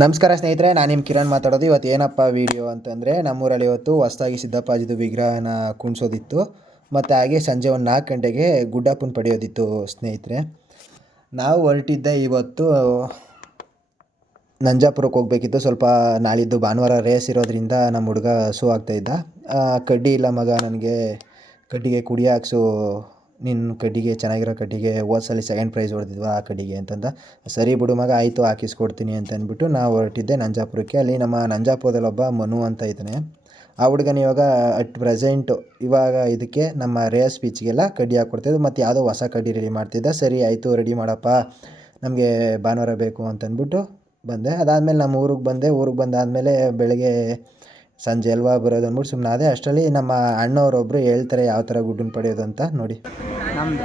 ನಮಸ್ಕಾರ ಸ್ನೇಹಿತರೆ, ನಾನು ನಿಮ್ಮ ಕಿರಣ್ ಮಾತಾಡೋದು. ಇವತ್ತು ಏನಪ್ಪ ವೀಡಿಯೋ ಅಂತಂದರೆ, ನಮ್ಮೂರಲ್ಲಿ ಇವತ್ತು ಹೊಸದಾಗಿ ಸಿದ್ದಪ್ಪಾಜಿದು ವಿಗ್ರಹನ ಕುಣಿಸೋದಿತ್ತು. ಮತ್ತು ಹಾಗೆ ಸಂಜೆ ಒಂದು 4 ಗಂಟೆಗೆ ಗುಡ್ಡಪ್ಪನ ಪಡೆಯೋದಿತ್ತು ಸ್ನೇಹಿತರೆ. ನಾವು ಹೊರಟಿದ್ದೆ ಇವತ್ತು ನಂಜಾಪುರಕ್ಕೆ ಹೋಗಬೇಕಿತ್ತು. ಸ್ವಲ್ಪ ನಾಳಿದ್ದು ಭಾನುವಾರ ರೇಸ್ ಇರೋದ್ರಿಂದ ನಮ್ಮ ಹುಡುಗ ಹಸು ಆಗ್ತಾಯಿದ್ದ. ಕಡ್ಡಿ ಇಲ್ಲ ಮಗ, ನನಗೆ ಕಡ್ಡಿಗೆ ಕುಡಿ ಹಾಕ್ಸು, ನಿನ್ನ ಕಡ್ಡಿಗೆ ಚೆನ್ನಾಗಿರೋ ಕಡ್ಡಿಗೆ ಹೋದ ಸಲ ಸೆಕೆಂಡ್ ಪ್ರೈಸ್ ಹೊಡೆದಿದ್ವ ಆ ಕಡ್ಡಿಗೆ ಅಂತಂದ. ಸರಿ ಬಿಡು ಮಗ, ಆಯಿತು ಹಾಕಿಸ್ಕೊಡ್ತೀನಿ ಅಂತ ಅಂದ್ಬಿಟ್ಟು ನಾವು ಹೊರಟಿದ್ದೆ ನಂಜಾಪುರಕ್ಕೆ. ಅಲ್ಲಿ ನಮ್ಮ ನಂಜಾಪುರದಲ್ಲಿ ಒಬ್ಬ ಮನು ಅಂತ ಇದ್ದಾನೆ. ಆ ಹುಡುಗನ ಇವಾಗ ಅಟ್ ಪ್ರೆಸೆಂಟು ಇವಾಗ ಇದಕ್ಕೆ ನಮ್ಮ ರೇಸ್ ಪಿಚ್ಗೆಲ್ಲ ಕಡ್ಡಿ ಹಾಕ್ಕೊಡ್ತಿದ್ದು, ಮತ್ತು ಯಾವುದೋ ಹೊಸ ಕಡ್ಡಿ ರೆಡಿ ಮಾಡ್ತಿದ್ದ. ಸರಿ ಆಯಿತು, ರೆಡಿ ಮಾಡಪ್ಪ, ನಮಗೆ ಭಾನುವಾರ ಬೇಕು ಅಂತಂದ್ಬಿಟ್ಟು ಬಂದೆ. ಅದಾದಮೇಲೆ ನಮ್ಮ ಊರಿಗೆ ಬಂದೆ. ಊರಿಗೆ ಬಂದಾದಮೇಲೆ ಬೆಳಗ್ಗೆ ಸಂಜೆ ಅಲ್ವಾ ಬರೋದು ಅಂದ್ಬಿಟ್ಟು ಸುಮ್ಮನೆ ಅದೇ. ಅಷ್ಟರಲ್ಲಿ ನಮ್ಮ ಅಣ್ಣವರೊಬ್ಬರು ಹೇಳ್ತಾರೆ ಯಾವ ಥರ ಗುಡ್ಡನ್ನ ಪಡೆಯೋದು ಅಂತ. ನೋಡಿ, ನಮ್ಮದು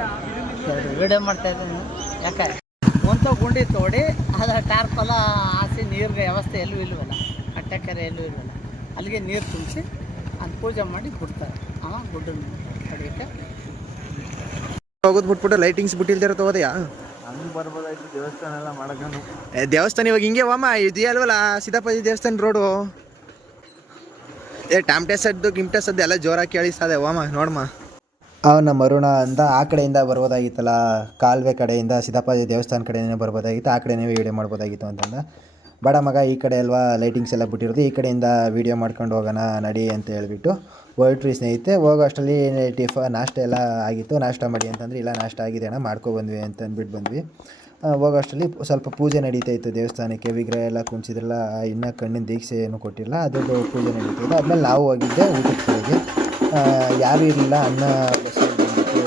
ವಿಡಿಯೋ ಮಾಡ್ತಾ ಇದ್ದೀನಿ. ಯಾಕೆ ಒಂದು ಗುಂಡಿ ತೋಡಿ ಅದರ ಟಾರ್ಪೆಲ್ಲ ಹಾಸಿ ನೀರಿಗೆ ವ್ಯವಸ್ಥೆ ಎಲ್ಲೂ ಇಲ್ವಲ್ಲ, ಕಟ್ಟೆಕೆರೆ ಎಲ್ಲೂ ಇಲ್ವಲ್ಲ, ಅಲ್ಲಿಗೆ ನೀರು ತುಂಬಿಸಿ ಅದು ಪೂಜೆ ಮಾಡಿ ಬಿಡ್ತಾರೆ. ಗುಡ್ಡನ್ನು ಪಡೆಯೋಕ್ಕೆ ಹೋಗೋದು ಬಿಟ್ಬಿಟ್ಟು ಲೈಟಿಂಗ್ಸ್ ಬಿಟ್ಟಿಲ್ದಿರೋ ತಗೋದೆಯಾ? ಹಂಗೆ ಬರ್ಬೋದಾಯ್ತು, ದೇವಸ್ಥಾನ ಎಲ್ಲ ಮಾಡೋದು. ದೇವಸ್ಥಾನ ಇವಾಗ ಹಿಂಗೆ ವಾಮ ಇದೆಯಾ ಅಲ್ವಲ್ಲ, ಸಿದ್ದಪ್ಪಾಜಿ ದೇವಸ್ಥಾನ ರೋಡು. ಟಾಮ್ಟೆ ಸದ್ದು ಗಿಮ್ಟೆ ಸದ್ದು ಎಲ್ಲ ಜೋರಾಗಿ ಕೇಳಿಸ್ತದೆ ವಾಮ. ನೋಡಮ್ಮ, ಅವನ ಮರುಣ ಅಂತ ಆ ಕಡೆಯಿಂದ ಬರ್ಬೋದಾಗಿತ್ತಲ್ಲ, ಕಾಲುವೆ ಕಡೆಯಿಂದ ಸಿದ್ದಪ್ಪಾಜಿ ದೇವಸ್ಥಾನ ಕಡೆನೇ ಬರ್ಬೋದಾಗಿತ್ತು, ಆ ಕಡೆನೇ ವೀಡಿಯೋ ಮಾಡ್ಬೋದಾಗಿತ್ತು ಅಂತಂದ. ಬೇಡ ಮಗ, ಈ ಕಡೆ ಅಲ್ವಾ ಲೈಟಿಂಗ್ಸ್ ಎಲ್ಲ ಬಿಟ್ಟಿರೋದು, ಈ ಕಡೆಯಿಂದ ವೀಡಿಯೋ ಮಾಡ್ಕೊಂಡು ಹೋಗೋಣ ನಡಿ ಅಂತ ಹೇಳಿಬಿಟ್ಟು ಹೊರಟ್ರಿ ಸ್ನೇಹಿತೆ. ಹೋಗೋ ಅಷ್ಟರಲ್ಲಿ ನಾಷ್ಟ ಎಲ್ಲ ಆಗಿತ್ತು. ನಾಷ್ಟ ಮಾಡಿ ಅಂತಂದರೆ ಇಲ್ಲ, ನಾಷ್ಟ ಆಗಿದೆ ಅಣ್ಣ, ಮಾಡ್ಕೊಬಂದ್ವಿ ಅಂತ ಅಂದ್ಬಿಟ್ಟು ಬಂದ್ವಿ. ಹೋಗೋ ಅಷ್ಟರಲ್ಲಿ ಸ್ವಲ್ಪ ಪೂಜೆ ನಡೀತಾ ಇತ್ತು ದೇವಸ್ಥಾನಕ್ಕೆ. ವಿಗ್ರಹ ಎಲ್ಲ ಕುಣಿಸಿದ್ರಲ್ಲ, ಇನ್ನೂ ಕಣ್ಣಿನ ದೀಕ್ಷೆ ಏನು ಕೊಟ್ಟಿಲ್ಲ, ಅದ್ರದ್ದು ಪೂಜೆ ನಡೀತಾ ಇತ್ತು. ಆದಮೇಲೆ ನಾವು ಹೋಗಿದ್ದೆ ಊಟದ ಕಡೆಗೆ. ಯಾರೂ ಇರಲಿಲ್ಲ, ಅನ್ನ ಬಸ್ಸಲ್ಲಿ ಬಂದ್ಬಿಟ್ಟು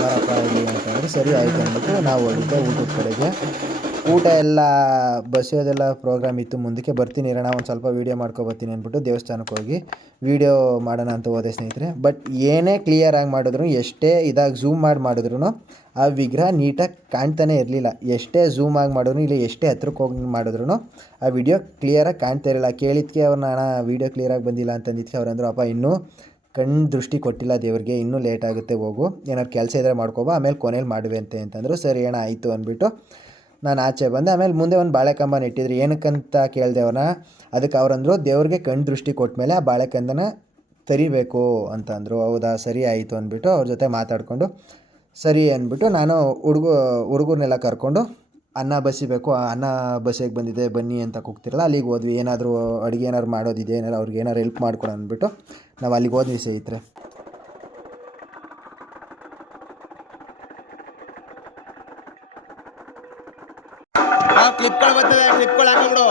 ಬಾರಪ್ಪ ಇಲ್ಲಿ ಅಂತಂದರೆ ಸರಿ ಆಯಿತು ಅಂದ್ಬಿಟ್ಟು ನಾವು ಹೋಗಿದ್ದೆ ಊಟದ ಕಡೆಗೆ. ಊಟ ಎಲ್ಲ ಬಸ್ಸೋದೆಲ್ಲ ಪ್ರೋಗ್ರಾಮ್ ಇತ್ತು. ಮುಂದಕ್ಕೆ ಬರ್ತೀನಿ ಇರೋಣ, ಒಂದು ಸ್ವಲ್ಪ ವೀಡಿಯೋ ಮಾಡ್ಕೊಬರ್ತೀನಿ ಅಂದ್ಬಿಟ್ಟು ದೇವಸ್ಥಾನಕ್ಕೆ ಹೋಗಿ ವೀಡಿಯೋ ಮಾಡೋಣ ಅಂತ ಹೋದೆ ಸ್ನೇಹಿತರೆ. ಬಟ್ ಏನೇ ಕ್ಲಿಯರಾಗಿ ಮಾಡಿದ್ರು, ಎಷ್ಟೇ ಇದಾಗಿ ಝೂಮ್ ಮಾಡಿದ್ರು ಆ ವಿಗ್ರಹ ನೀಟಾಗಿ ಕಾಣ್ತಾನೆ ಇರಲಿಲ್ಲ. ಎಷ್ಟೇ ಝೂಮ್ ಆಗಿ ಮಾಡಿದ್ರು, ಇಲ್ಲ ಎಷ್ಟೇ ಹತ್ರಕ್ಕೆ ಹೋಗಿ ಮಾಡಿದ್ರು ಆ ವಿಡಿಯೋ ಕ್ಲಿಯರಾಗಿ ಕಾಣ್ತಾ ಇರಲಿಲ್ಲ. ಕೇಳಿದ್ಕೆ ಅವ್ರನ್ನ, ಅಣ್ಣ ವೀಡಿಯೋ ಕ್ಲಿಯರಾಗಿ ಬಂದಿಲ್ಲ ಅಂತಂದಿದ್ದಕ್ಕೆ ಅವ್ರಂದ್ರು, ಅಪ್ಪ ಇನ್ನೂ ಕಣ್ಣು ದೃಷ್ಟಿ ಕೊಟ್ಟಿಲ್ಲ ದೇವ್ರಿಗೆ, ಇನ್ನೂ ಲೇಟ್ ಆಗುತ್ತೆ, ಹೋಗು, ಏನಾದ್ರು ಕೆಲಸ ಇದ್ದರೆ ಮಾಡ್ಕೊಬ, ಆಮೇಲೆ ಕೊನೆಯಲ್ಲಿ ಮಾಡುವೆ ಅಂತಂದರು. ಸರಿ ಅಣ್ಣ ಆಯಿತು ಅಂದ್ಬಿಟ್ಟು ನಾನು ಆಚೆ ಬಂದೆ. ಆಮೇಲೆ ಮುಂದೆ ಒಂದು ಬಾಳೆಕಂಬ ನೆಟ್ಟಿದ್ರು. ಏನಕ್ಕಂತ ಕೇಳಿದೆ ಅವನ, ಅದಕ್ಕೆ ಅವ್ರಂದರು ದೇವ್ರಿಗೆ ಕಣ್ಣು ದೃಷ್ಟಿ ಕೊಟ್ಟ ಮೇಲೆ ಆ ಬಾಳೆಕಂದನ ತರಿಬೇಕು ಅಂತಂದರು. ಹೌದಾ, ಸರಿ ಆಯಿತು ಅಂದ್ಬಿಟ್ಟು ಅವ್ರ ಜೊತೆ ಮಾತಾಡಿಕೊಂಡು ಸರಿ ಅಂದ್ಬಿಟ್ಟು ನಾನು ಹುಡುಗರನ್ನೆಲ್ಲ ಕರ್ಕೊಂಡು ಅನ್ನ ಬಸಿಬೇಕು, ಅನ್ನ ಬಸಿಗೆ ಬಂದಿದೆ ಬನ್ನಿ ಅಂತ ಕೂಗ್ತಿರಲ್ಲ, ಅಲ್ಲಿಗೆ ಹೋದ್ವಿ. ಏನಾದರೂ ಅಡುಗೆ ಏನಾದ್ರು ಮಾಡೋದಿದೆ, ಏನಾರು ಅವ್ರಿಗೆ ಏನಾರು ಹೆಲ್ಪ್ ಮಾಡ್ಕೊಡು ಅಂದ್ಬಿಟ್ಟು ನಾವು ಅಲ್ಲಿಗೆ ಹೋದ್ವಿ ಸ್ನೇಹಿತರೆ. ಕ್ಲಿಪ್ಗಳು ಬರ್ತವೆ, ಕ್ಲಿಪ್ಗಳು ಹಾಕಿಬಿಡು.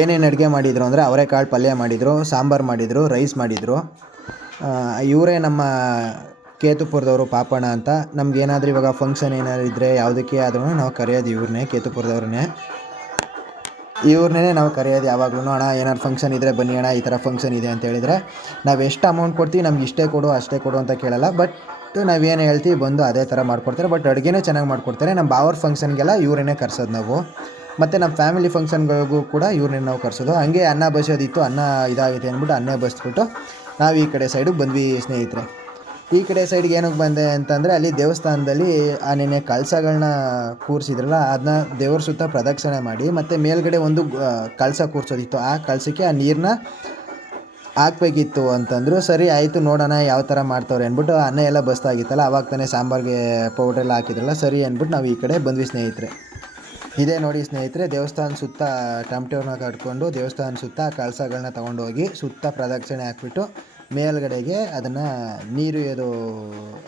ಏನೇನು ಅಡುಗೆ ಮಾಡಿದರು ಅಂದರೆ, ಅವರೆಕಾಳು ಪಲ್ಯ ಮಾಡಿದರು, ಸಾಂಬಾರು ಮಾಡಿದರು, ರೈಸ್ ಮಾಡಿದರು. ಇವರೇ ನಮ್ಮ ಕೇತುಪುರದವರು, ಪಾಪಣ್ಣ ಅಂತ. ನಮ್ಗೇನಾದರೂ ಇವಾಗ ಫಂಕ್ಷನ್ ಏನಾದ್ರು ಇದ್ದರೆ ಯಾವುದಕ್ಕೆ ಆದ್ರೂ ನಾವು ಕರೆಯೋದು ಇವ್ರನ್ನೇ, ಕೇತುಪುರದವ್ರನ್ನೇ. ಇವ್ರನ್ನೇ ನಾವು ಕರೆಯೋದು ಯಾವಾಗಲೂ. ಅಣ್ಣ ಏನಾದ್ರು ಫಂಕ್ಷನ್ ಇದ್ದರೆ ಬನ್ನಿ ಅಣ್ಣ, ಈ ಥರ ಫಂಕ್ಷನ್ ಇದೆ ಅಂತ ಹೇಳಿದರೆ ನಾವು ಎಷ್ಟು ಅಮೌಂಟ್ ಕೊಡ್ತೀವಿ, ನಮ್ಗೆ ಇಷ್ಟೇ ಕೊಡು ಅಷ್ಟೇ ಕೊಡು ಅಂತ ಕೇಳಲ್ಲ. ಬಟ್ ನಾವೇನು ಹೇಳ್ತೀವಿ ಬಂದು ಅದೇ ಥರ ಮಾಡಿಕೊಡ್ತಾರೆ. ಬಟ್ ಅಡುಗೆನೂ ಚೆನ್ನಾಗಿ ಮಾಡಿಕೊಡ್ತಾರೆ. ನಮ್ಮ ಬಾವರ ಫಂಕ್ಷನ್ಗೆಲ್ಲ ಇವ್ರನ್ನೇ ಕರ್ಸೋದು ನಾವು. ಮತ್ತು ನಮ್ಮ ಫ್ಯಾಮಿಲಿ ಫಂಕ್ಷನ್ಗಳಿಗೂ ಕೂಡ ಇವ್ರನ್ನೇ ನಾವು ಕರ್ಸೋದು. ಹಂಗೆ ಅನ್ನ ಬಸಿಯೋದಿತ್ತು, ಅನ್ನ ಇದಾಗಿದೆ ಅಂದ್ಬಿಟ್ಟು ಅನ್ನ ಬಸಿಬಿಟ್ಟು ನಾವು ಈ ಕಡೆ ಸೈಡಿಗೆ ಬಂದ್ವಿ ಸ್ನೇಹಿತರೆ. ಈ ಕಡೆ ಸೈಡ್ಗೆ ಏನಕ್ಕೆ ಬಂದೆ ಅಂತಂದರೆ, ಅಲ್ಲಿ ದೇವಸ್ಥಾನದಲ್ಲಿ ನೆನ್ನೆ ಕಳಸಗಳನ್ನ ಕೂರಿಸಿದ್ರಲ್ಲ, ಅದನ್ನ ದೇವ್ರ ಸುತ್ತ ಪ್ರದಕ್ಷಿಣೆ ಮಾಡಿ ಮತ್ತು ಮೇಲ್ಗಡೆ ಒಂದು ಕಳಸ ಕೂರಿಸೋದಿತ್ತು. ಆ ಕಳಸಕ್ಕೆ ಆ ನೀರನ್ನ ಹಾಕ್ಬೇಕಿತ್ತು ಅಂತಂದರು. ಸರಿ ಆಯಿತು, ನೋಡೋಣ ಯಾವ ಥರ ಮಾಡ್ತವ್ರೆ ಅಂದ್ಬಿಟ್ಟು. ಅನ್ನ ಎಲ್ಲ ಬಸ್ತಾಗಿತ್ತಲ್ಲ, ಆವಾಗ ತಾನೇ ಸಾಂಬಾರಿಗೆ ಪೌಡ್ರೆಲ್ಲ ಹಾಕಿದ್ರಲ್ಲ, ಸರಿ ಅಂದ್ಬಿಟ್ಟು ನಾವು ಈ ಕಡೆ ಬಂದ್ವಿ ಸ್ನೇಹಿತರೆ. ಇದೇ ನೋಡಿ ಸ್ನೇಹಿತರೆ, ದೇವಸ್ಥಾನ ಸುತ್ತ ಟಮಟೆವ್ರನ್ನ ಕಟ್ಕೊಂಡು ದೇವಸ್ಥಾನ ಸುತ್ತ ಕಳಸಗಳನ್ನ ತೊಗೊಂಡೋಗಿ ಸುತ್ತ ಪ್ರದಕ್ಷಿಣೆ ಹಾಕ್ಬಿಟ್ಟು ಮೇಲ್ಗಡೆಗೆ ಅದನ್ನು ನೀರು ಏದು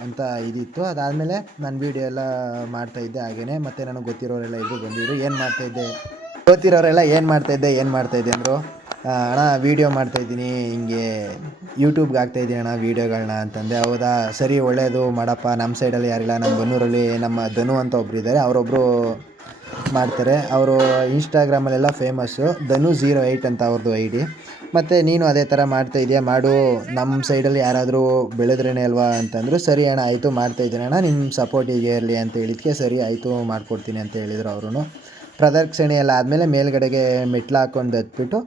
ಅಂತ ಇದಿತ್ತು. ಅದಾದಮೇಲೆ ನಾನು ವೀಡಿಯೋ ಎಲ್ಲ ಮಾಡ್ತಾಯಿದ್ದೆ ಹಾಗೇ. ಮತ್ತು ನನಗೆ ಗೊತ್ತಿರೋರೆಲ್ಲ ಇದ್ರು ಬಂದಿದ್ರು. ಗೊತ್ತಿರೋರೆಲ್ಲ ಏನು ಮಾಡ್ತಾಯಿದ್ದೆ ಅಂದರು. ಅಣ್ಣ ವೀಡಿಯೋ ಮಾಡ್ತಾಯಿದ್ದೀನಿ, ಹಿಂಗೆ ಯೂಟ್ಯೂಬ್ಗೆ ಹಾಕ್ತಾಯಿದ್ದೀನಿ ಅಣ್ಣ ವೀಡಿಯೋಗಳನ್ನ ಅಂತಂದೆ. ಹೌದಾ, ಸರಿ ಒಳ್ಳೆಯದು ಮಾಡಪ್ಪ. ನಮ್ಮ ಸೈಡಲ್ಲಿ ಯಾರಿಲ್ಲ, ನಮ್ಮ ಬನ್ನೂರಲ್ಲಿ ನಮ್ಮ ಧನು ಅಂತ ಒಬ್ಬರು ಇದ್ದಾರೆ, ಅವರೊಬ್ಬರು ಮಾಡ್ತಾರೆ. ಅವರು ಇನ್ಸ್ಟಾಗ್ರಾಮಲ್ಲೆಲ್ಲ ಫೇಮಸ್ಸು, ಧನು08 ಅಂತ ಅವ್ರದ್ದು ID. ಮತ್ತು ನೀನು ಅದೇ ಥರ ಮಾಡ್ತಾಯಿದ್ಯಾ, ಮಾಡು, ನಮ್ಮ ಸೈಡಲ್ಲಿ ಯಾರಾದರೂ ಬೆಳೆದ್ರೇ ಅಲ್ವಾ ಅಂತಂದರು. ಸರಿ ಅಣ್ಣ ಆಯಿತು, ಮಾಡ್ತಾಯಿದ್ದೀನಿ ಅಣ್ಣ, ನಿಮ್ಮ ಸಪೋರ್ಟ್ ಹೀಗೆ ಇರಲಿ ಅಂತ ಹೇಳಿದ್ಕೆ ಸರಿ ಆಯಿತು ಮಾಡಿಕೊಡ್ತೀನಿ ಅಂತ ಹೇಳಿದರು ಅವರು. ಪ್ರದಕ್ಷಿಣೆ ಎಲ್ಲ ಆದಮೇಲೆ ಮೇಲ್ಗಡೆಗೆ ಮೆಟ್ಲು ಹಾಕ್ಕೊಂಡು ಹತ್ಬಿಟ್ಟು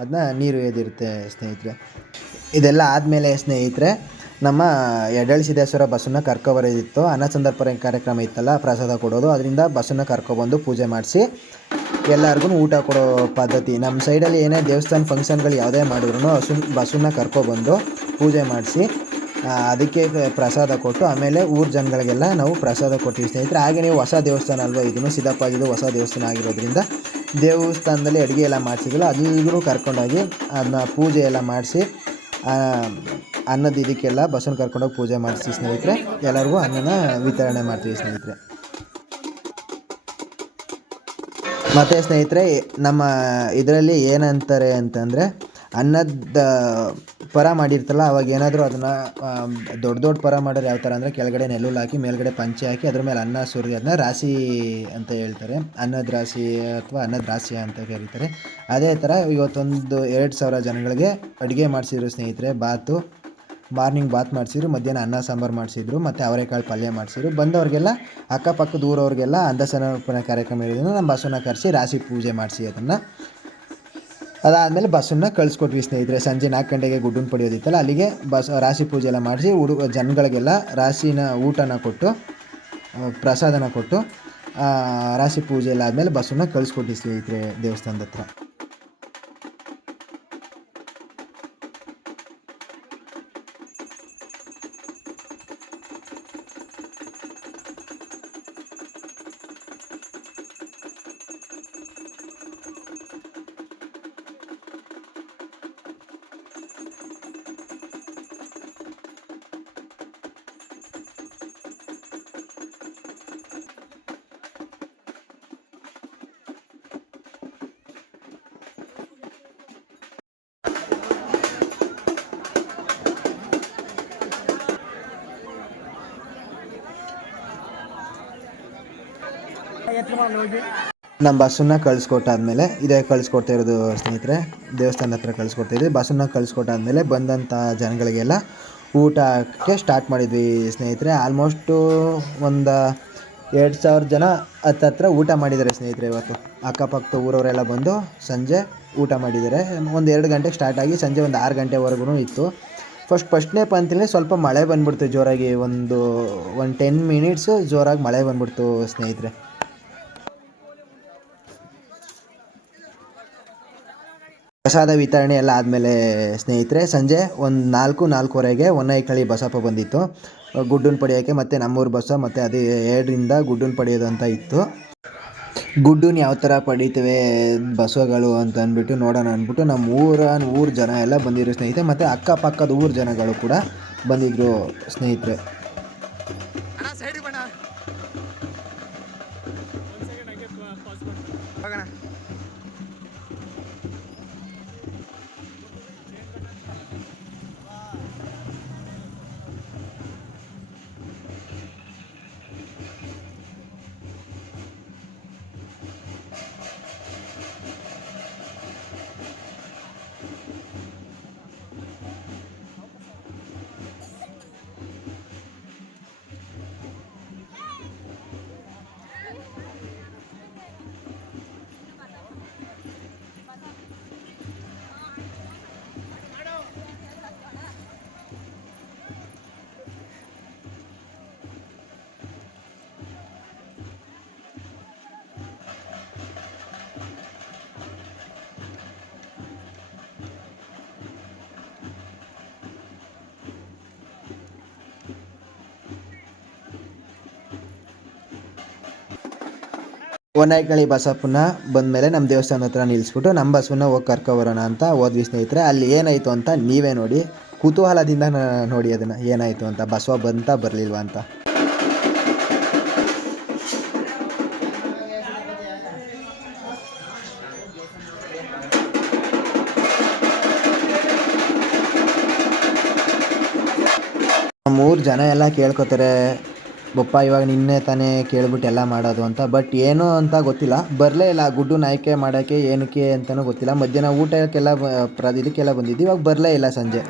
ಅದನ್ನ ನೀರು ಎದಿರುತ್ತೆ ಸ್ನೇಹಿತರೆ. ಇದೆಲ್ಲ ಆದಮೇಲೆ ಸ್ನೇಹಿತರೆ ನಮ್ಮ ಯಡಳ್ಳಿ ಸಿದ್ದೇಶ್ವರ ಬಸ್ಸನ್ನು ಕರ್ಕೊಬರೋದಿತ್ತು. ಅನ್ನ ಸಂದರ್ಪಣೆ ಕಾರ್ಯಕ್ರಮ ಇತ್ತಲ್ಲ, ಪ್ರಸಾದ ಕೊಡೋದು, ಅದರಿಂದ ಬಸ್ಸನ್ನು ಕರ್ಕೊಬಂದು ಪೂಜೆ ಮಾಡಿಸಿ ಎಲ್ಲರಿಗೂ ಊಟ ಕೊಡೋ ಪದ್ಧತಿ. ನಮ್ಮ ಸೈಡಲ್ಲಿ ಏನೇ ದೇವಸ್ಥಾನ ಫಂಕ್ಷನ್ಗಳು ಯಾವುದೇ ಮಾಡಿದ್ರು ಬಸ್ಸನ್ನು ಕರ್ಕೊಬಂದು ಪೂಜೆ ಮಾಡಿಸಿ ಅದಕ್ಕೆ ಪ್ರಸಾದ ಕೊಟ್ಟು ಆಮೇಲೆ ಊರ ಜನಗಳಿಗೆಲ್ಲ ನಾವು ಪ್ರಸಾದ ಕೊಡ್ತೀವಿ ಸ್ನೇಹಿತರೆ. ಹಾಗೆ ನೀವು ಹೊಸ ದೇವಸ್ಥಾನ ಅಲ್ವಾ, ಇದನ್ನು ಸಿದ್ದಪ್ಪಾಜಿದು ಹೊಸ ದೇವಸ್ಥಾನ ಆಗಿರೋದ್ರಿಂದ ದೇವಸ್ಥಾನದಲ್ಲಿ ಅಡುಗೆ ಎಲ್ಲ ಮಾಡಿಸಿದ್ರಲ್ಲ ಅಲ್ಲಿಗೂ ಕರ್ಕೊಂಡೋಗಿ ಅದನ್ನ ಪೂಜೆ ಎಲ್ಲ ಮಾಡಿಸಿ ಅನ್ನದ ಇದಕ್ಕೆಲ್ಲ ಬಸ್ಸನ್ನು ಕರ್ಕೊಂಡೋಗಿ ಪೂಜೆ ಮಾಡಿಸಿ ಸ್ನೇಹಿತರೆ. ಎಲ್ಲರಿಗೂ ಅನ್ನನ ವಿತರಣೆ ಮಾಡ್ತೀವಿ ಸ್ನೇಹಿತರೆ. ಮತ್ತು ಸ್ನೇಹಿತರೆ ನಮ್ಮ ಇದರಲ್ಲಿ ಏನಂತಾರೆ ಅಂತಂದರೆ, ಅನ್ನದ ಪರ ಮಾಡಿರ್ತಲ್ಲ ಅವಾಗ ಏನಾದರೂ ಅದನ್ನು ದೊಡ್ಡ ದೊಡ್ಡ ಪರ ಮಾಡೋರು ಯಾವ ಥರ ಅಂದರೆ, ಕೆಳಗಡೆ ನೆಲ್ಲುಲ್ಲು ಹಾಕಿ ಮೇಲ್ಗಡೆ ಪಂಚೆ ಹಾಕಿ ಅದ್ರ ಮೇಲೆ ಅನ್ನ ಸುರಿದು ಅದನ್ನ ರಾಶಿ ಅಂತ ಹೇಳ್ತಾರೆ. ಅನ್ನದ ರಾಶಿ ಅಥವಾ ಅನ್ನದ ರಾಶಿ ಅಂತ ಕರೀತಾರೆ. ಅದೇ ಥರ ಇವತ್ತೊಂದು 2000 ಜನಗಳಿಗೆ ಅಡುಗೆ ಮಾಡಿಸಿದ್ರು ಸ್ನೇಹಿತರೆ. ಮಾರ್ನಿಂಗ್ ಬಾತ್ ಮಾಡಿಸಿದ್ರು, ಮಧ್ಯಾಹ್ನ ಅನ್ನ ಸಾಂಬಾರು ಮಾಡಿಸಿದ್ರು, ಮತ್ತು ಅವರೆಕಾಳು ಪಲ್ಯ ಮಾಡಿಸಿದ್ರು. ಬಂದವ್ರಿಗೆಲ್ಲ ಅಕ್ಕಪಕ್ಕದ ಊರವ್ರಿಗೆಲ್ಲ ಅನ್ನಸಮರ್ಪಣೆ ಕಾರ್ಯಕ್ರಮ ಇರೋದ್ರಿಂದ ನಮ್ಮ ಬಸ್ಸನ್ನು ಕರೆಸಿ ರಾಶಿ ಪೂಜೆ ಮಾಡಿಸಿ ಅದಾದಮೇಲೆ ಬಸ್ಸನ್ನು ಕಳಿಸ್ಕೊಟ್ವಿ ಸ್ನೇಹಿತರೆ. ಸಂಜೆ 4 ಗಂಟೆಗೆ ಗುಡ್ಡನ್ನು ಪಡೆಯೋದಿತ್ತಲ್ಲ, ಅಲ್ಲಿಗೆ ರಾಶಿ ಪೂಜೆ ಎಲ್ಲ ಮಾಡಿಸಿ ಜನಗಳಿಗೆಲ್ಲ ರಾಶಿನ ಊಟನ ಕೊಟ್ಟು ಪ್ರಸಾದನ ಕೊಟ್ಟು ರಾಶಿ ಪೂಜೆ ಎಲ್ಲ ಆದಮೇಲೆ ಬಸ್ಸನ್ನು ಕಳಿಸ್ಕೊಟ್ವಿ ಸ್ನೇಹಿತರೆ ದೇವಸ್ಥಾನದ ಹತ್ರ. ನಮ್ಮ ಬಸ್ಸನ್ನು ಕಳಿಸ್ಕೊಟ್ಟಾದ್ಮೇಲೆ ಇದೇ ಕಳಿಸ್ಕೊಡ್ತಾ ಇರೋದು ಸ್ನೇಹಿತರೆ, ದೇವಸ್ಥಾನದ ಹತ್ರ ಕಳಿಸ್ಕೊಡ್ತಾಯಿದ್ವಿ. ಬಸ್ಸನ್ನು ಕಳಿಸ್ಕೊಟ್ಟಾದ್ಮೇಲೆ ಬಂದಂಥ ಜನಗಳಿಗೆಲ್ಲ ಊಟಕ್ಕೆ ಸ್ಟಾರ್ಟ್ ಮಾಡಿದ್ವಿ ಸ್ನೇಹಿತರೆ. ಆಲ್ಮೋಸ್ಟು ಒಂದು 2000 ಜನ ಹತ್ತತ್ರ ಊಟ ಮಾಡಿದ್ದಾರೆ ಸ್ನೇಹಿತರೆ. ಇವತ್ತು ಅಕ್ಕಪಕ್ಕದ ಊರವರೆಲ್ಲ ಬಂದು ಸಂಜೆ ಊಟ ಮಾಡಿದ್ದಾರೆ. ಒಂದು 2 ಗಂಟೆಗೆ ಸ್ಟಾರ್ಟ್ ಆಗಿ ಸಂಜೆ ಒಂದು 6 ಗಂಟೆವರೆಗೂ ಇತ್ತು. ಫಸ್ಟ್ನೇ ಪಂಕ್ತಿಲಿ ಸ್ವಲ್ಪ ಮಳೆ ಬಂದ್ಬಿಡ್ತು ಜೋರಾಗಿ. ಒಂದು 10 ಮಿನಿಟ್ಸು ಜೋರಾಗಿ ಮಳೆ ಬಂದ್ಬಿಡ್ತು ಸ್ನೇಹಿತರೆ. ಪ್ರಸಾದ ವಿತರಣೆ ಎಲ್ಲ ಆದಮೇಲೆ ಸ್ನೇಹಿತರೆ ಸಂಜೆ ಒಂದು 4-4:15ಗೆ ಹೊನ್ನೈಕಳ್ಳಿ ಬಸಪ್ಪ ಬಂದಿತ್ತು ಗುಡ್ಡನ್ನು ಪಡೆಯೋಕ್ಕೆ. ಮತ್ತು ನಮ್ಮೂರು ಬಸ್ಸ ಮತ್ತು ಅದು 2ರಿಂದ ಗುಡ್ಡನ್ನು ಪಡೆಯೋದು ಅಂತ ಇತ್ತು. ಗುಡ್ಡನ್ನು ಯಾವ ಥರ ಪಡಿತೇವೆ ಬಸವಗಳು ಅಂತ ಅಂದ್ಬಿಟ್ಟು ನೋಡೋಣ ಅಂದ್ಬಿಟ್ಟು ನಮ್ಮ ಊರ ಜನ ಎಲ್ಲ ಬಂದಿದ್ರು ಸ್ನೇಹಿತರೆ. ಮತ್ತು ಅಕ್ಕಪಕ್ಕದ ಊರ ಜನಗಳು ಕೂಡ ಬಂದಿದ್ದರು ಸ್ನೇಹಿತರೆ. ಹೊನ್ನೈಕಳ್ಳಿ ಬಸಪ್ಪನ ಬಂದಮೇಲೆ ನಮ್ಮ ದೇವಸ್ಥಾನದ ಹತ್ರ ನಿಲ್ಲಿಸ್ಬಿಟ್ಟು ನಮ್ಮ ಬಸ್ಸನ್ನು ಹೋಗಿ ಕರ್ಕೊಬರೋಣ ಅಂತ ಹೋದ್ವಿ ಸ್ನೇಹಿತರೆ. ಅಲ್ಲಿ ಏನಾಯಿತು ಅಂತ ನೀವೇ ನೋಡಿ, ಕುತೂಹಲದಿಂದ ನೋಡಿ ಅದನ್ನು ಏನಾಯಿತು ಅಂತ, ಬಸವ ಬಂತ ಬರಲಿಲ್ವಾ ಅಂತ. ನಮ್ಮೂರು ಜನ ಎಲ್ಲ ಕೇಳ್ಕೊತಾರೆ, ಬಪ್ಪ ಇವಾಗ ನಿನ್ನೆ ತಾನೇ ಕೇಳ್ಬಿಟ್ಟು ಎಲ್ಲ ಮಾಡೋದು ಅಂತ. ಬಟ್ ಏನು ಅಂತ ಗೊತ್ತಿಲ್ಲ, ಬರಲೇ ಇಲ್ಲ. ಗುಡ್ಡನ್ನ ಆಯ್ಕೆ ಮಾಡೋಕ್ಕೆ ಏನಕ್ಕೆ ಅಂತಲೂ ಗೊತ್ತಿಲ್ಲ. ಮಧ್ಯಾಹ್ನ ಊಟಕ್ಕೆಲ್ಲ ಇದಕ್ಕೆಲ್ಲ ಬಂದಿದ್ದು, ಇವಾಗ ಬರಲೇ ಇಲ್ಲ ಸಂಜೆ.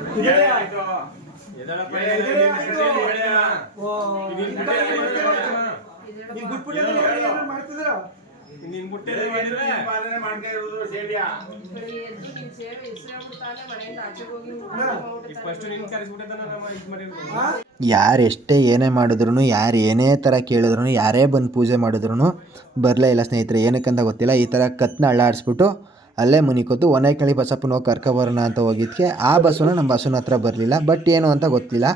ಯಾರು ಎಷ್ಟೇ ಏನೇ ಮಾಡಿದ್ರು, ಯಾರು ಏನೇ ಥರ ಕೇಳಿದ್ರು, ಯಾರೇ ಬಂದು ಪೂಜೆ ಮಾಡಿದ್ರು ಬರಲೇ ಇಲ್ಲ ಸ್ನೇಹಿತರೆ. ಏನಕ್ಕಂತ ಗೊತ್ತಿಲ್ಲ. ಈ ಥರ ಕತ್ತನ್ನ ಅಳ್ಳಾಡಿಸ್ಬಿಟ್ಟು ಅಲ್ಲೇ ಮುನಿಕೊತ್ತು ಒನೈಕಳಿ ಬಸಪ್ಪನ ಹೋಗಿ ಕರ್ಕೊಬರೋಣ ಅಂತ ಹೋಗಿದ್ದಕ್ಕೆ ಆ ಬಸ್ಸನ್ನು ನಮ್ಮ ಬಸ್ಸನ ಹತ್ರ ಬರಲಿಲ್ಲ. ಬಟ್ ಏನು ಅಂತ ಗೊತ್ತಿಲ್ಲ.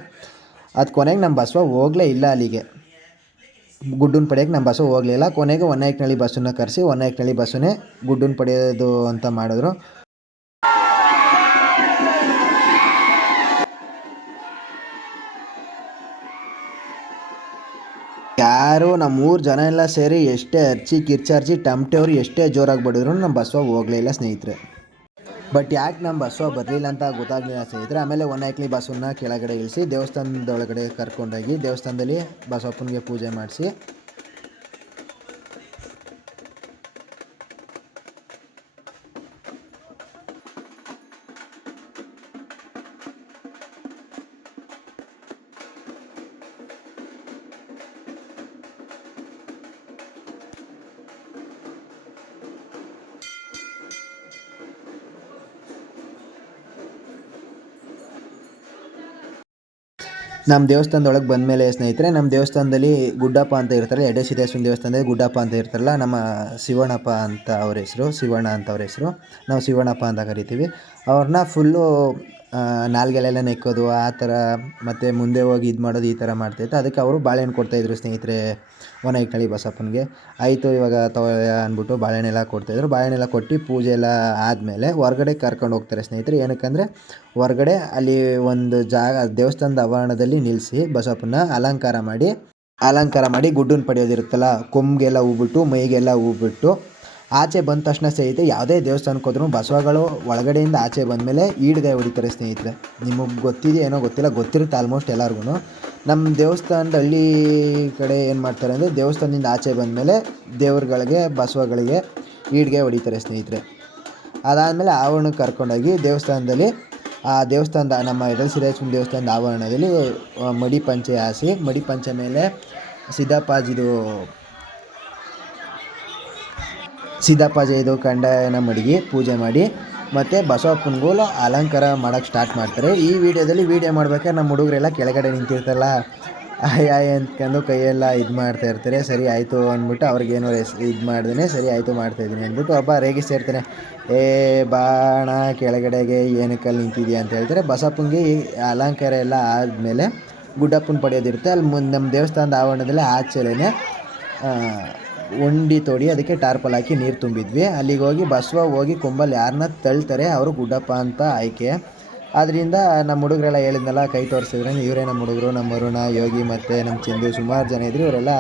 ಅದು ಕೊನೆಗೆ ನಮ್ಮ ಬಸ್ವ ಹೋಗಲೇ ಇಲ್ಲ ಅಲ್ಲಿಗೆ. ಗುಡ್ಡನ್ನ ಪಡೆಯೋಕ್ಕೆ ನಮ್ಮ ಬಸ್ಸು ಹೋಗಲಿಲ್ಲ. ಕೊನೆಗೆ ಒನೈಕನಳ್ಳಿ ಬಸ್ಸನ್ನು ಕರೆಸಿ ಒನೈಕನಳ್ಳಿ ಬಸ್ಸನ್ನೇ ಗುಡ್ಡನ್ನ ಪಡೆಯೋದು ಅಂತ ಮಾಡಿದ್ರು. ಯಾರು ನಮ್ಮ 3 ಜನ ಎಲ್ಲ ಸೇರಿ ಎಷ್ಟೇ ಕಿರ್ಚಾರ್ಜಿ ಟಮಟೆ ಅವರು ಎಷ್ಟೇ ಜೋರಾಗಿ ಬಡಿದ್ರು ನಮ್ಮ ಬಸ್ವ ಹೋಗಲೇ ಇಲ್ಲ ಸ್ನೇಹಿತರೆ. ಬಟ್ ಯಾಕೆ ನಮ್ಮ ಬಸ್ವ ಬರಲಿಲ್ಲ ಅಂತ ಗೊತ್ತಾಗಲಿಲ್ಲ ಸ್ನೇಹಿತರೆ. ಆಮೇಲೆ ಒನೈಕಳಿ ಬಸ್ಸನ್ನ ಕೆಳಗಡೆ ಇಳಿಸಿ ದೇವಸ್ಥಾನದೊಳಗಡೆ ಕರ್ಕೊಂಡೋಗಿ ದೇವಸ್ಥಾನದಲ್ಲಿ ಬಸವಪ್ಪನಿಗೆ ಪೂಜೆ ಮಾಡಿಸಿ ನಮ್ಮ ದೇವಸ್ಥಾನದೊಳಗೆ ಬಂದಮೇಲೆ ಸ್ನೇಹಿತರೆ, ನಮ್ಮ ದೇವಸ್ಥಾನದಲ್ಲಿ ಗುಡ್ಡಪ್ಪ ಅಂತ ಇರ್ತಾರೆ. ಎಡೆ ಸಿದ್ದೇಶ್ವರನ ದೇವಸ್ಥಾನದಲ್ಲಿ ಗುಡ್ಡಪ್ಪ ಅಂತ ಇರ್ತಾರಲ್ಲ, ನಮ್ಮ ಶಿವಣ್ಣಪ್ಪ ಅಂತ ಅವ್ರ ಹೆಸರು, ಶಿವಣ್ಣ ಅಂತ ಅವ್ರ ಹೆಸರು, ನಾವು ಶಿವಣ್ಣಪ್ಪ ಅಂತ ಕರಿತೀವಿ. ಅವ್ರನ್ನ ಫುಲ್ಲು ನಾಲ್ಗೆಲೆಲ್ಲ ನೆಕ್ಕೋದು ಆ ಥರ, ಮತ್ತು ಮುಂದೆ ಹೋಗಿ ಇದು ಮಾಡೋದು ಈ ಥರ ಮಾಡ್ತಾಯಿತ್ತು. ಅದಕ್ಕೆ ಅವರು ಬಾಳೆಹಣ್ಣು ಕೊಡ್ತಾಯಿದ್ರು ಸ್ನೇಹಿತರೆ ಒನೈಕನಳ್ಳಿ ಬಸಪ್ಪನಿಗೆ. ಆಯಿತು ಇವಾಗ ಅಂದ್ಬಿಟ್ಟು ಬಾಳೆಹಣ್ಣೆಲ್ಲ ಕೊಡ್ತಾಯಿದ್ರು. ಬಾಳೆಹಣ್ಣೆಲ್ಲ ಕೊಟ್ಟು ಪೂಜೆ ಎಲ್ಲ ಆದಮೇಲೆ ಹೊರಗಡೆ ಕರ್ಕೊಂಡು ಹೋಗ್ತಾರೆ ಸ್ನೇಹಿತರೆ. ಏನಕ್ಕಂದರೆ ಹೊರಗಡೆ ಅಲ್ಲಿ ಒಂದು ಜಾಗ ದೇವಸ್ಥಾನದ ಆವರಣದಲ್ಲಿ ನಿಲ್ಲಿಸಿ ಬಸಪ್ಪನ ಅಲಂಕಾರ ಮಾಡಿ ಗುಡ್ಡನ್ನ ಪಡೆಯೋದಿರುತ್ತಲ್ಲ, ಕೊಂಬಿಗೆಲ್ಲ ಹೂಬಿಟ್ಟು ಮೈಗೆಲ್ಲ ಹೂಬಿಟ್ಟು ಆಚೆ ಬಂದ ತಕ್ಷಣ ಸ್ನೇಹಿತರೆ ಯಾವುದೇ ದೇವಸ್ಥಾನಕ್ಕೆ ಹೋದ್ರೂ ಬಸವಗಳು ಒಳಗಡೆಯಿಂದ ಆಚೆ ಬಂದಮೇಲೆ ಈಡ್ಗಾಯಿ ಹೊಡಿತಾರೆ ಸ್ನೇಹಿತರೆ. ನಿಮಗೆ ಗೊತ್ತಿದೆ ಏನೋ ಗೊತ್ತಿಲ್ಲ, ಗೊತ್ತಿರುತ್ತೆ ಆಲ್ಮೋಸ್ಟ್ ಎಲ್ಲರಿಗೂ. ನಮ್ಮ ದೇವಸ್ಥಾನದ ಹಳ್ಳಿ ಕಡೆ ಏನು ಮಾಡ್ತಾರೆ ಅಂದರೆ ದೇವಸ್ಥಾನದಿಂದ ಆಚೆ ಬಂದಮೇಲೆ ದೇವ್ರುಗಳಿಗೆ ಬಸವಗಳಿಗೆ ಈಡ್ಗಾಯಿ ಹೊಡಿತಾರೆ ಸ್ನೇಹಿತರೆ. ಅದಾದಮೇಲೆ ಆವರಣಕ್ಕೆ ಕರ್ಕೊಂಡೋಗಿ ದೇವಸ್ಥಾನದಲ್ಲಿ ಆ ದೇವಸ್ಥಾನದ ನಮ್ಮ ಎಡೆ ಸಿದ್ದೇಶ್ವರನ ದೇವಸ್ಥಾನದ ಆವರಣದಲ್ಲಿ ಮಡಿ ಪಂಚೆ ಹಾಸಿ ಮಡಿ ಪಂಚೆ ಮೇಲೆ ಸಿದ್ದಪ್ಪಾಜಿದು ಕಂಡನ ಮಡಗಿ ಪೂಜೆ ಮಾಡಿ ಮತ್ತು ಬಸವಪ್ಪನಿಗೂ ಅಲಂಕಾರ ಮಾಡೋಕ್ಕೆ ಸ್ಟಾರ್ಟ್ ಮಾಡ್ತಾರೆ. ಈ ವಿಡಿಯೋದಲ್ಲಿ ವೀಡಿಯೋ ಮಾಡ್ಬೇಕಾದ್ರೆ ನಮ್ಮ ಹುಡುಗರೆಲ್ಲ ಕೆಳಗಡೆ ನಿಂತಿರ್ತಾರಲ್ಲ, ಆಯ್ ಅಂದ್ಕೊಂಡು ಕೈಯೆಲ್ಲ ಇದು ಮಾಡ್ತಾ ಇರ್ತಾರೆ. ಸರಿ ಆಯಿತು ಅಂದ್ಬಿಟ್ಟು ಅವ್ರಿಗೇನೋ ಇದು ಮಾಡ್ದೇ ಸರಿ ಆಯಿತು ಮಾಡ್ತಾಯಿದ್ದೀನಿ ಅಂದ್ಬಿಟ್ಟು ಒಬ್ಬ ರೇಗಿಸ್ತಾ ಏ ಬಾಣ ಕೆಳಗಡೆಗೆ ಏನಕ್ಕಲ್ಲಿ ನಿಂತಿದೆಯಾ ಅಂತ ಹೇಳ್ತಾರೆ. ಬಸಪ್ಪನಿಗೆ ಈ ಅಲಂಕಾರ ಎಲ್ಲ ಆದಮೇಲೆ ಗುಡ್ಡಪ್ಪನ ಪಡೆಯೋದಿರುತ್ತೆ. ಅಲ್ಲಿ ನಮ್ಮ ದೇವಸ್ಥಾನದ ಆವರಣದಲ್ಲಿ ಆಚೆಲೇ ಉಂಡಿ ತೋಡಿ ಅದಕ್ಕೆ ಟಾರ್ಪಲ್ ಹಾಕಿ ನೀರು ತುಂಬಿದ್ವಿ. ಅಲ್ಲಿಗೆ ಹೋಗಿ ಬಸವ ಹೋಗಿ ಕೊಂಬಲ್ಲಿ ಯಾರನ್ನ ತಳ್ತಾರೆ ಅವರು ಗುಡ್ಡಪ್ಪ ಅಂತ ಆಯ್ಕೆ. ಆದ್ದರಿಂದ ನಮ್ಮ ಹುಡುಗರೆಲ್ಲ ಹೇಳಿದ್ನಲ್ಲ, ಕೈ ತೋರಿಸಿದ್ರೆ ಇವರೇ ನಮ್ಮ ಹುಡುಗರು, ನಮ್ಮ ಅರುಣ, ಯೋಗಿ ಮತ್ತು ನಮ್ಮ ಚಂದು ಸುಮಾರು ಜನ ಇದ್ರು. ಇವರೆಲ್ಲ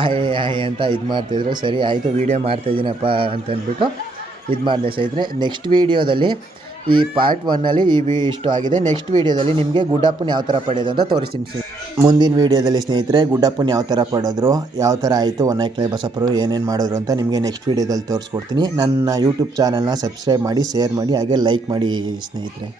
ಆಯ್ ಅಂತ ಇದು ಮಾಡ್ತಾಯಿದ್ರು. ಸರಿ ಆಯಿತು ವೀಡಿಯೋ ಮಾಡ್ತಾಯಿದ್ದೀನಪ್ಪ ಅಂತಂದ್ಬಿಟ್ಟು ಇದು ಮಾಡಿದೆ ಸ್ನೇಹಿತರೆ. ನೆಕ್ಸ್ಟ್ ವೀಡಿಯೋದಲ್ಲಿ ಈ ಪಾರ್ಟ್ 1ನಲ್ಲಿ ಇಷ್ಟು ಆಗಿದೆ. ನೆಕ್ಸ್ಟ್ ವೀಡಿಯೋದಲ್ಲಿ ನಿಮಗೆ ಗುಡ್ಡಪ್ಪನ ಯಾವ ಥರ ಪಡೆಯೋದು ಅಂತ ತೋರಿಸ್ತೀನಿ. ಮುಂದಿನ ವೀಡಿಯೋದಲ್ಲಿ ಸ್ನೇಹಿತರೆ ಗುಡ್ಡಪ್ಪನ ಯಾವ ಥರ ಪಡೋದ್ರು, ಯಾವ ಥರ ಆಯಿತು ಒನೈಕನಳ್ಳಿ ಬಸಪ್ಪರು ಏನೇನು ಮಾಡಿದ್ರು ಅಂತ ನಿಮಗೆ ನೆಕ್ಸ್ಟ್ ವೀಡಿಯೋದಲ್ಲಿ ತೋರಿಸ್ಕೊಡ್ತೀನಿ. ನನ್ನ ಯೂಟ್ಯೂಬ್ ಚಾನಲ್ನ ಸಬ್ಸ್ಕ್ರೈಬ್ ಮಾಡಿ, ಶೇರ್ ಮಾಡಿ, ಹಾಗೆ ಲೈಕ್ ಮಾಡಿ ಸ್ನೇಹಿತರೆ.